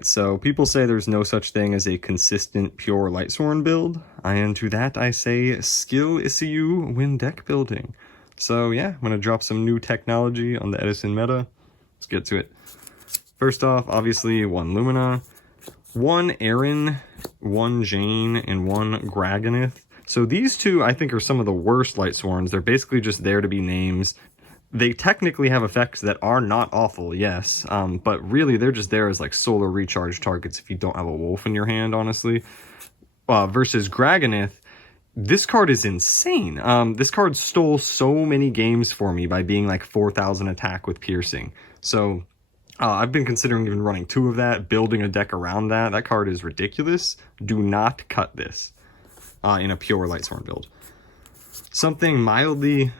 Alright, so people say there's no such thing as a consistent pure Lightsworn build, and to that I say skill issue when deck building. So yeah, I'm going to drop some new technology on the Edison meta. Let's get to it. First off, obviously, 1 Lumina, 1 Aaron, 1 Jane, and 1 Graganith. So these two, I think, are some of the worst Lightsworns. They're basically just there to be names. They technically have effects that are not awful, yes, but really they're just there as like solar recharge targets if you don't have a wolf in your hand, honestly. Versus Graganith, this card is insane. This card stole so many games for me by being like 4,000 attack with piercing. So I've been considering even running 2 of that, building a deck around that. That card is ridiculous. Do not cut this in a pure Lightsworn build. Something mildly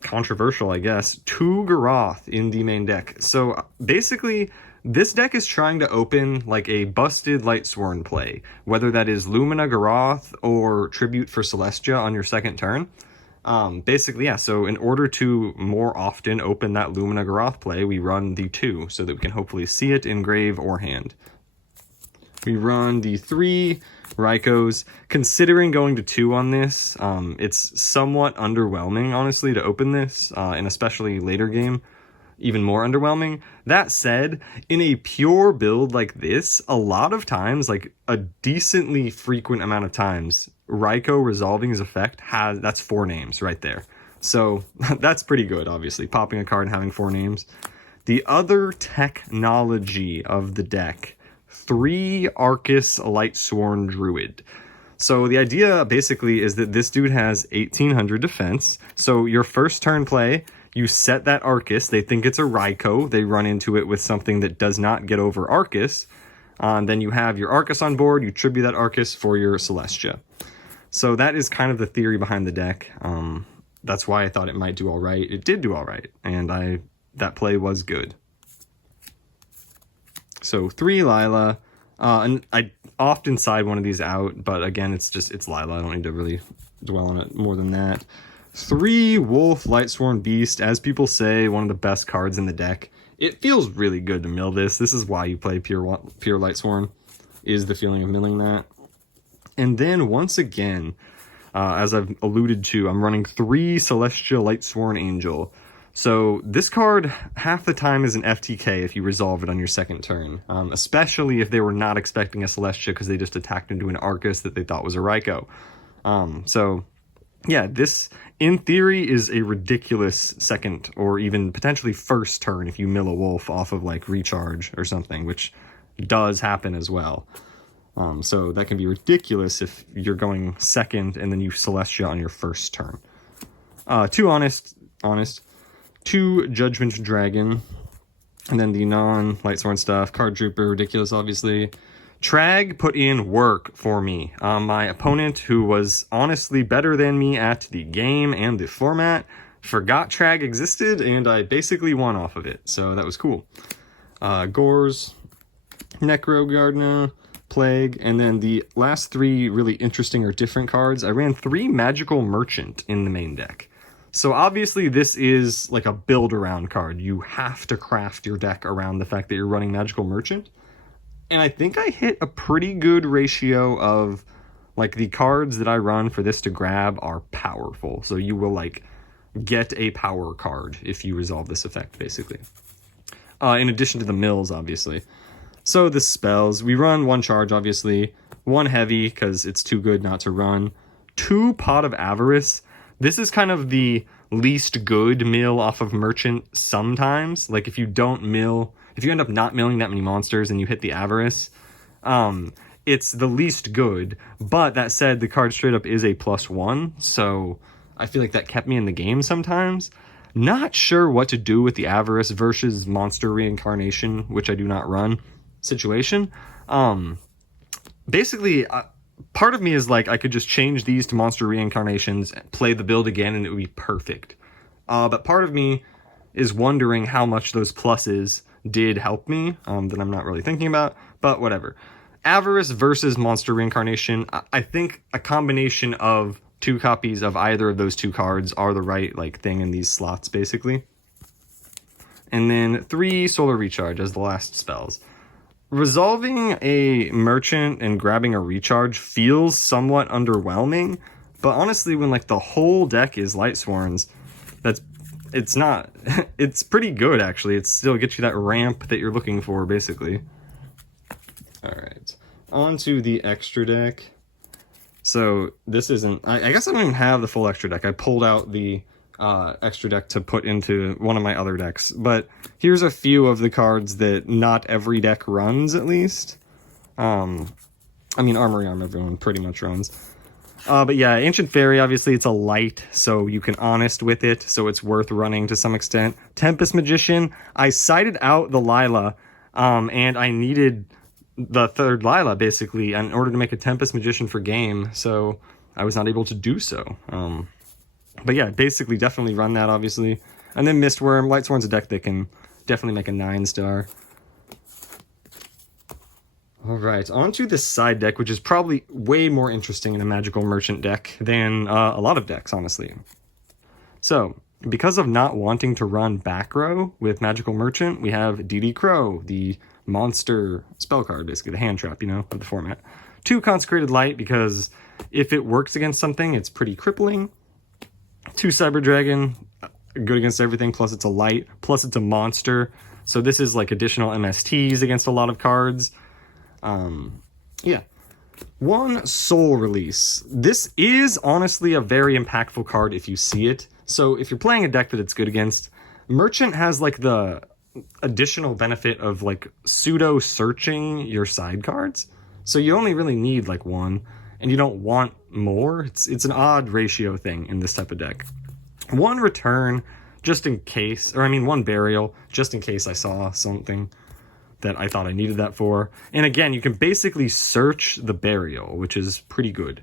controversial, I guess, 2 Garoth in the main deck. So basically, this deck is trying to open like a busted Lightsworn play, whether that is Lumina Garoth or Tribute for Celestia on your second turn. Basically, yeah, so in order to more often open that Lumina Garoth play, we run the 2 so that we can hopefully see it in grave or hand. We run the 3 Raikos. Considering going to 2 on this, it's somewhat underwhelming, honestly, to open this, and especially later game, even more underwhelming. That said, in a pure build like this, a lot of times, like a decently frequent amount of times, Raiko resolving his effect that's 4 names right there. So that's pretty good, obviously, popping a card and having 4 names. The other technology of the deck, 3 Arcus Lightsworn Druid. So the idea basically is that this dude has 1800 defense. So your first turn play, you set that Arcus. They think it's a Raiko. They run into it with something that does not get over Arcus. Then you have your Arcus on board. You tribute that Arcus for your Celestia. So that is kind of the theory behind the deck. That's why I thought it might do all right. It did do all right, and that play was good. So 3 Lila, and I often side one of these out, but again, it's Lila. I don't need to really dwell on it more than that. 3 Wolf Lightsworn Beast, as people say, one of the best cards in the deck. It feels really good to mill this. This is why you play pure Lightsworn, is the feeling of milling that. And then once again, as I've alluded to, I'm running 3 Celestial Lightsworn Angel. So this card, half the time, is an FTK if you resolve it on your second turn, especially if they were not expecting a Celestia because they just attacked into an Arcus that they thought was a Raiko. So yeah, this, in theory, is a ridiculous second or even potentially first turn if you mill a wolf off of like recharge or something, which does happen as well. So that can be ridiculous if you're going second and then you Celestia on your first turn. 2 honest. 2 Judgment Dragon, and then the non-Lightsworn stuff. Card Trooper, ridiculous, obviously. Trag put in work for me. My opponent, who was honestly better than me at the game and the format, forgot Trag existed, and I basically won off of it, so that was cool. Gores, Necro Gardener, Plague, and then the last 3 really interesting or different cards. I ran 3 Magical Merchant in the main deck. So obviously this is like a build around card. You have to craft your deck around the fact that you're running Magical Merchant. And I think I hit a pretty good ratio of like the cards that I run for this to grab are powerful. So you will like get a power card if you resolve this effect, basically. In addition to the mills, obviously. So the spells, we run 1 charge, obviously. 1 heavy because it's too good not to run. 2 Pot of Avarice. This is kind of the least good mill off of Merchant sometimes. Like if you end up not milling that many monsters and you hit the Avarice, it's the least good. But that said, the card straight up is a +1, so I feel like that kept me in the game sometimes. Not sure what to do with the Avarice versus Monster Reincarnation, which I do not run, situation. Basically, part of me is like, I could just change these to Monster Reincarnations, play the build again, and it would be perfect. But part of me is wondering how much those pluses did help me, that I'm not really thinking about, but whatever. Avarice versus Monster Reincarnation, I think a combination of 2 copies of either of those 2 cards are the right like thing in these slots, basically. And then 3 Solar Recharge as the last spells. resolving a merchant and grabbing a recharge feels somewhat underwhelming, but honestly, when like the whole deck is Lightsworns, it's not, it's pretty good actually. It still gets you that ramp that you're looking for, basically. Alright, on to the extra deck. So this isn't, I guess I don't even have the full extra deck. I pulled out the extra deck to put into one of my other decks, but here's a few of the cards that not every deck runs, at least. I mean, Armory Arm everyone pretty much runs. But yeah, Ancient Fairy, obviously it's a light, so you can Honest with it, so it's worth running to some extent. Tempest Magician, I sided out the Lila, and I needed the third Lila, basically, in order to make a Tempest Magician for game, so I was not able to do so. But yeah, basically definitely run that, obviously. And then Mistworm. Lightsworn's a deck that can definitely make a 9-star. Alright, on to the side deck, which is probably way more interesting in a Magical Merchant deck than a lot of decks, honestly. So, because of not wanting to run back row with Magical Merchant, we have DD Crow, the monster spell card, basically, the hand trap, you know, of the format. 2 Consecrated Light, because if it works against something, it's pretty crippling. 2 Cyber Dragon, good against everything, plus it's a light, plus it's a monster. So this is like additional MSTs against a lot of cards. Yeah. 1 Soul Release. This is honestly a very impactful card if you see it. So if you're playing a deck that it's good against, Merchant has like the additional benefit of like pseudo searching your side cards. So you only really need like 1, and you don't want more. It's an odd ratio thing in this type of deck. 1 Return, just in case, or I mean 1 Burial, just in case I saw something that I thought I needed that for. And again, you can basically search the Burial, which is pretty good.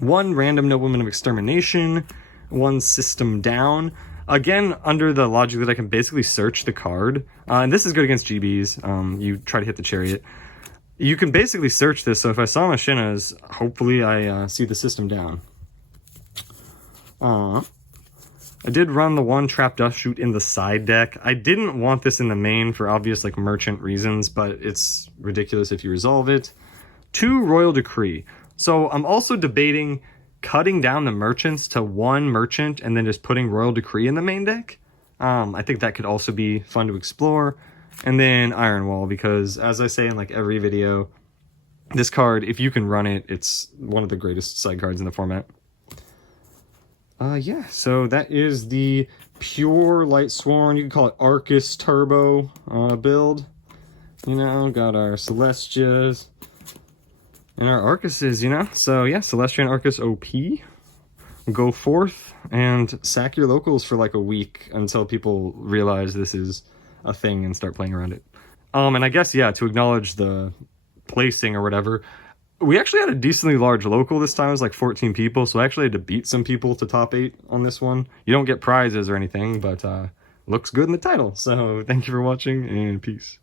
1 Random Nobleman of Extermination, 1 System Down. Again, under the logic that I can basically search the card, and this is good against GBs, you try to hit the Chariot. You can basically search this, so if I saw Machina's, hopefully I see the System Down. I did run the 1 Trap Dust Shoot in the side deck. I didn't want this in the main for obvious like merchant reasons, but it's ridiculous if you resolve it. 2 Royal Decree. So I'm also debating cutting down the merchants to 1 merchant and then just putting Royal Decree in the main deck. I think that could also be fun to explore. And then Iron Wall, because as I say in like every video, this card, if you can run it, it's one of the greatest side cards in the format. Yeah, so that is the pure Lightsworn, you can call it Arcus Turbo build. You know, got our Celestias and our Arcuses, you know? So yeah, Celestia and Arcus OP. Go forth and sack your locals for like a week until people realize this is a thing and start playing around it. And I guess, yeah, to acknowledge the placing or whatever, we actually had a decently large local this time. It was like 14 people, so I actually had to beat some people to top 8 on this one. You don't get prizes or anything, but looks good in the title. So thank you for watching, and peace.